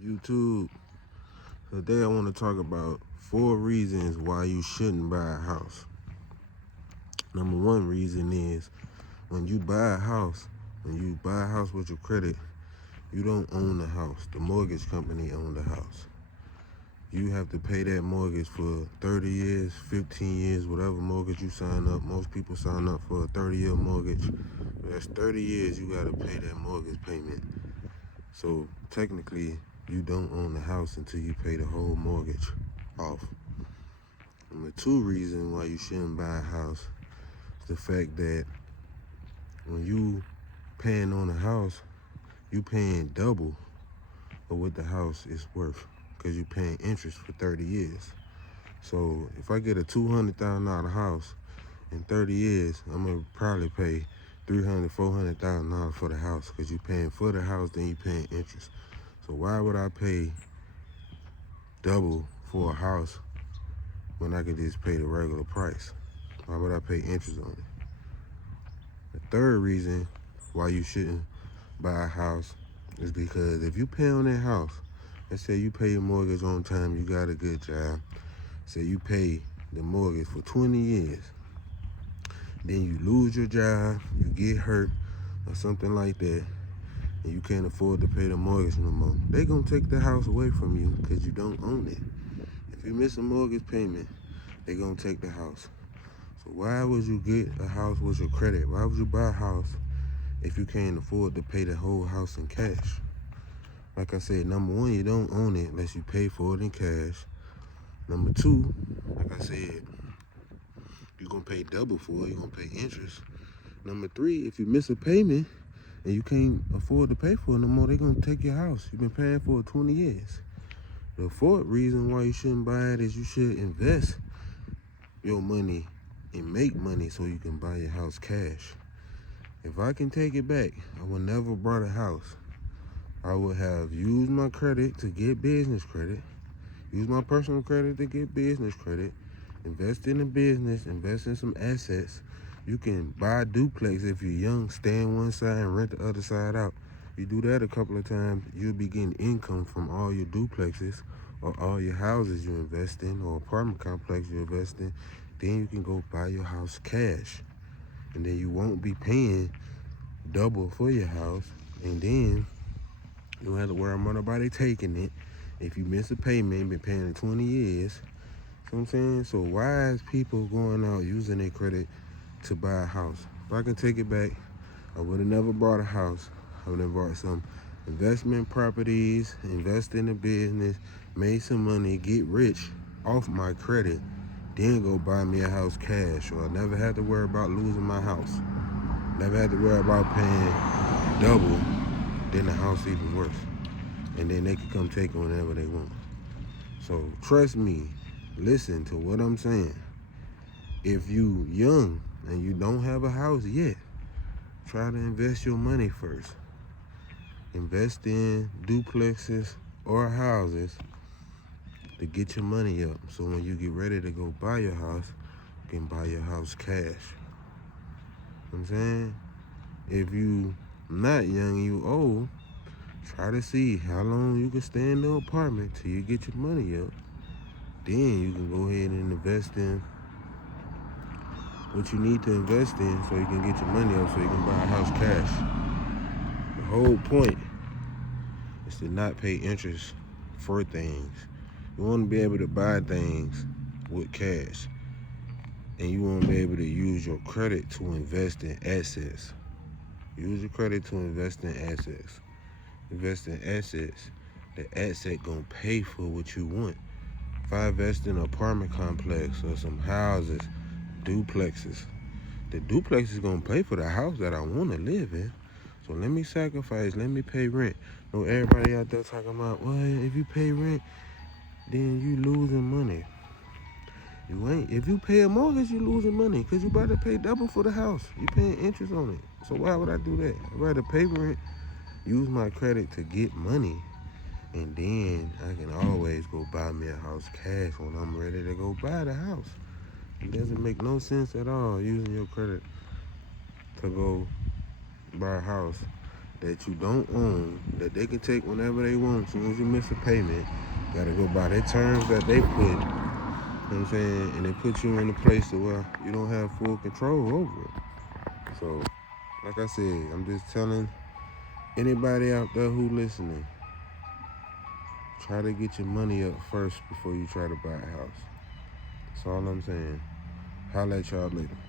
YouTube. Today I want to talk about 4 reasons why you shouldn't buy a house. Number one reason is when you buy a house with your credit, you don't own the house. The mortgage company owns the house. You have to pay that mortgage for 30 years, 15 years, whatever mortgage you sign up. Most people sign up for a 30-year mortgage. That's 30 years you got to pay that mortgage payment. So technically, you don't own the house until you pay the whole mortgage off. Number two reason why you shouldn't buy a house is the fact that when you paying on a house, you paying double of what the house is worth because you paying interest for 30 years. So if I get a $200,000 house in 30 years, I'm gonna probably pay $300,000, $400,000 for the house because you paying for the house, then you paying interest. So why would I pay double for a house when I could just pay the regular price? Why would I pay interest on it? The third reason why you shouldn't buy a house is because if you pay on that house, let's say you pay your mortgage on time, you got a good job, say you pay the mortgage for 20 years, then you lose your job, you get hurt or something like that, and you can't afford to pay the mortgage no more. They gonna take the house away from you because you don't own it. If you miss a mortgage payment, they gonna take the house. So why would you get a house with your credit? Why would you buy a house if you can't afford to pay the whole house in cash? Like I said, number one, you don't own it unless you pay for it in cash. Number two, like I said, you're gonna pay double for it, you're gonna pay interest. Number three, if you miss a payment and you can't afford to pay for it no more, they're gonna take your house. You've been paying for it 20 years. The fourth reason why you shouldn't buy it is you should invest your money and make money so you can buy your house cash. If I can take it back, I would never bought a house. I would have used my credit to get business credit, use my personal credit to get business credit, invest in a business, invest in some assets. You can buy a duplex if you're young, stay on one side and rent the other side out. You do that a couple of times, you'll be getting income from all your duplexes or all your houses you invest in or apartment complex you invest in. Then you can go buy your house cash. And then you won't be paying double for your house. And then you don't have to worry about nobody taking it. If you miss a payment, you've been paying it 20 years. You know what I'm saying? So why is people going out using their credit to buy a house? If I can take it back, I would have never bought a house. I would have bought some investment properties, invest in a business, made some money, get rich off my credit, then go buy me a house cash. Or I never had to worry about losing my house. Never had to worry about paying double, then the house even worse. And then they can come take it whenever they want. So trust me, listen to what I'm saying. If you young and you don't have a house yet, try to invest your money first. Invest in duplexes or houses to get your money up. So when you get ready to go buy your house, you can buy your house cash. You know what I'm saying? If you not young, you old, try to see how long you can stay in the apartment till you get your money up. Then you can go ahead and invest in what you need to invest in so you can get your money up so you can buy a house cash. The whole point is to not pay interest for things. You want to be able to buy things with cash, and you want to be able to use your credit to invest in assets. Use your credit to invest in assets. Invest in assets. The asset gonna pay for what you want. If I invest in an apartment complex or some houses, duplexes, the duplex is gonna pay for the house that I want to live in. So let me sacrifice, let me pay rent. No, everybody out there talking about, well, if you pay rent, then you losing money. You ain't. If you pay a mortgage, you losing money because you about to pay double for the house. You paying interest on it. So why would I do that? I'd rather pay rent, use my credit to get money, and then I can always go buy me a house cash when I'm ready to go buy the house. It doesn't make no sense at all using your credit to go buy a house that you don't own, that they can take whenever they want. As soon as you miss a payment, you gotta go by their terms that they put. You know what I'm saying? And they put you in a place to where you don't have full control over it. So, like I said, I'm just telling anybody out there who listening, try to get your money up first before you try to buy a house. That's all I'm saying. Holla at y'all later.